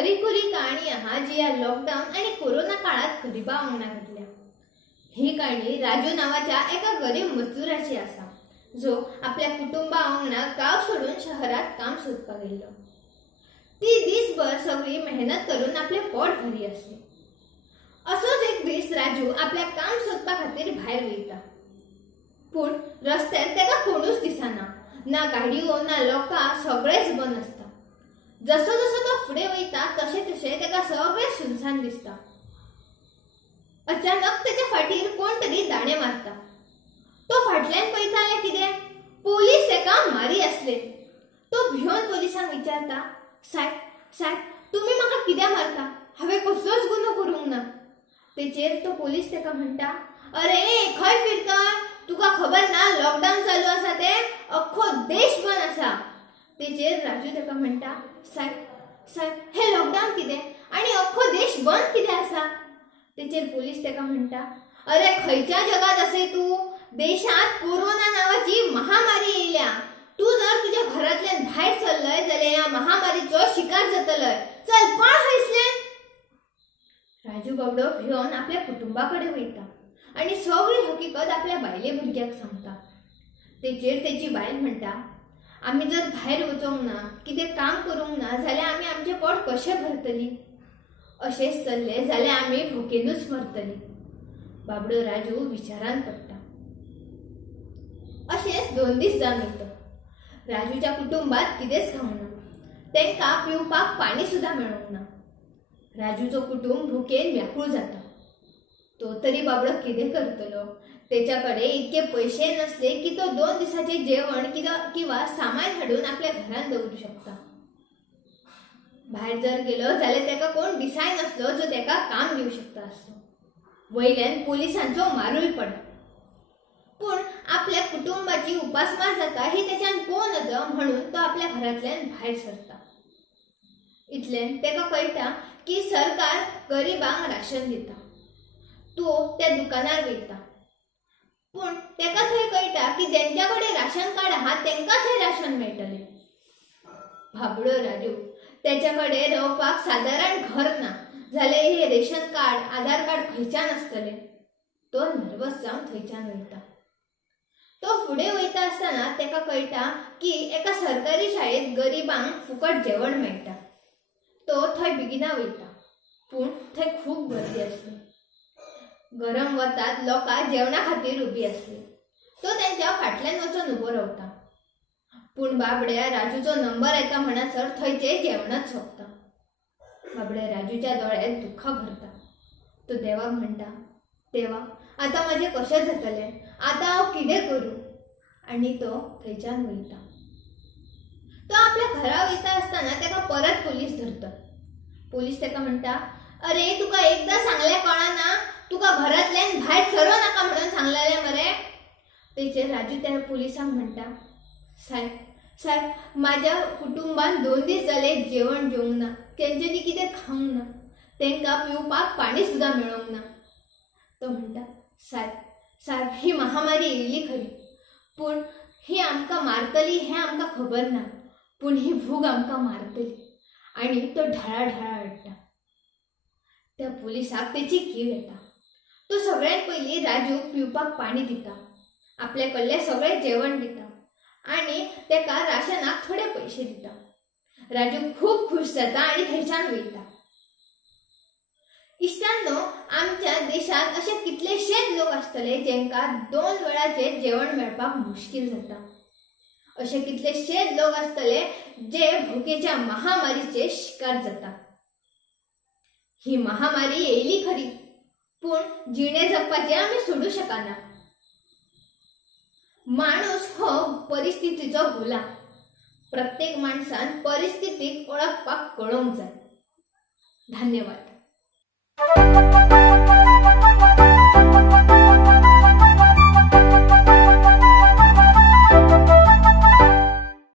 खरी काणी आहा जी या लॉकडाऊन आणि कोरोना काळात गरिबा वांगडा घडल्या। ही काणी राजू नावाच्या एका गरीब मजदुराची आसा जो आपल्या कुटुंबा वांगडा गाव सोडून शहरात काम सोदपाक गेल्लो। ती दिसभर सगळी मेहनत करून आपले पोट भरी असली। असोच एक दीस राजू आपल्या काम सोदपा खातीर भायर वयता, पण रस्त्यार तेका कोणूच दिसना। ना गाडयो ना लोकां, सगळेच बंद असता। जसो जसो तो फुडें वयता तशें तशें तेका सगळें सुनसान दिसता। अचानक तेच्या फाटीर कोण तरी दाणे मारता। तो फाटल्यान पळयता जाल्यार कितें, पोलीस तेका मारी आसले। तो भिवन पोलिसांक विचारता, साहेब साहेब तुम्ही म्हाका कित्याक मारता? हांवें कसलोच गुन्हो करूंक ना। तेचेर तो पोलीस तेका म्हणटा, अरे खंय फिरता? तुका खबर ना लॉकडाऊन चालू आसा ते? अख्खो देश बंद आसा। तेचेर राजू तेका म्हणटा, साहेब साहेब हे लॉकडाऊन कितें आणि अख्खो देश बंद कितें आसा? तेचेर पोलीस तेका म्हणटा, अरे खंयच्या जगात आसे तू? देशात कोरोना नावाची महामारी येयल्या। तू जर तुझ्या घरातल्यान भायर चल्लय जाल्यार या महामारीचो शिकार जातलय। चल पळ हयसल्यान। राजू बाबडो भिवन आपल्या कुटुंबाकडे वयता आणि सगळी हकीकत आपल्या बायले भुरग्याक सांगता। तेचेर तेची बायल म्हणटा, आम्ही जर भायर वचोंक ना, कितें काम करूंक ना जाल्यार आमी आमचे पोट कशें भरतली? अशेंच चल्ले जाल्यार आमी भुकेनूच मरतली। बाबडो राजू विचारान पडटा। अशेंच 2 दीस जावन वयता। राजूच्या कुटुंबात कितेंच खावंक ना, तेंका पिवपाक पाणी सुद्धा मेळोंक ना। राजूचो कुटुंब भुकेन व्याकुळ जाता। तो तरी बाबडो कितें करतलो? तेच्याकडे इतके पैसे नसले की तो 2 दिसाचे जेवण किंवा सामान हाडून आपल्या घरात दवरू शकता। भायर जर गेलो जाल्यार तेका कोण दिसाय नसलो जो तेका काम दिवं शकता आसलो। वयल्यान पोलिसांचो मारूय पडा। पण आपल्या कुटुंबाची उपासमार जाता ही तेच्यान पळोवन नजो म्हणून तो आपल्या घरातल्यान भायर सरता। इतल्यान तेका कळटा की सरकार गरिबांक राशन दिता। तो त्या दुकानार वयता, पण तेका थंय कळटा की ज्यांच्याकडे राशन कार्ड आहा तेंकाच हे राशन मेळटले। बाबडो राजू तेच्याकडे रावपाक साधारण घर ना जाल्यार हे रेशन कार्ड आधार कार्ड खंयच्यान आसतले। तो नर्वस जावन थंयच्यान वयता। तो फुडें वयता आसतना तेका कळटा की एका सरकारी शाळेत गरिबांक फुकट जेवण मेळटा। तो थंय बेगिना वयता, पण थंय खूब गर्दी आसली। गरम वतात लोकां जेवणा खातीर उबी आसली। तो तेंच्या फाटल्यान वचून उबो रावता, पण बाबड्या राजूचो नंबर येता म्हणसर थंयचे जेवणच सोंपता। बाबड्या राजूच्या दोळ्यांत दुख्ख भरता। तो देवाक म्हणटा, देवा आता माझे कशें जातले? आता हांव कितें करूं? आणि तो थंयच्यान वयता। तो आपल्या घरा वयता आसतना तेका परत पोलीस धरता। पोलीस तेका म्हणटा, अरे तुका एकदा सांगले कळना? तुका घरातल्यान भायर सरो नाका म्हणून सांगलेले मरे। तेचेर राजू त्या पोलिसांक म्हणटा, साहेब साहेब माझ्या कुटुंबान 2 दीस जाले जेवण जेवंक ना, तेंच्यांनी कितें खावंक ना, तेंका पिवपाक पाणी सुद्धा मेळोंक ना। तो म्हणटा, साहेब साहेब ही महामारी येयली खरी, पण ही आमकां मारतली हें आमकां खबर ना, पण ही भूक आमकां मारतली। आणि तो ढळाढळा रडटा। त्या पोलिसाक तेची कीळ येता। तो सगळ्यात पयलीं राजूक पिवपाक पाणी दिता, आपल्या कडले सगळे जेवण दिता आणि तेका राशनाक थोडे पैसे दिता। राजू खूप खुश जाता आणि थंयच्यान वयता। इश्टांनो, आमच्या देशात असे कितलेशेच लोक आसतले जेंका 2 वेळाचे जेवण मेळपाक मुश्कील जाता। असे कितलेशेच लोक आसतले जे भुकेच्या महामारीचे शिकार जाता। ही महामारी येयली खरी, पण जिणे जगपाचे आम्ही सोडू शकना। माणूस हो परिस्थितीचो गुलाम। प्रत्येक माणसान परिस्थितीक ओळखपाक कळोंक जाय। धन्यवाद।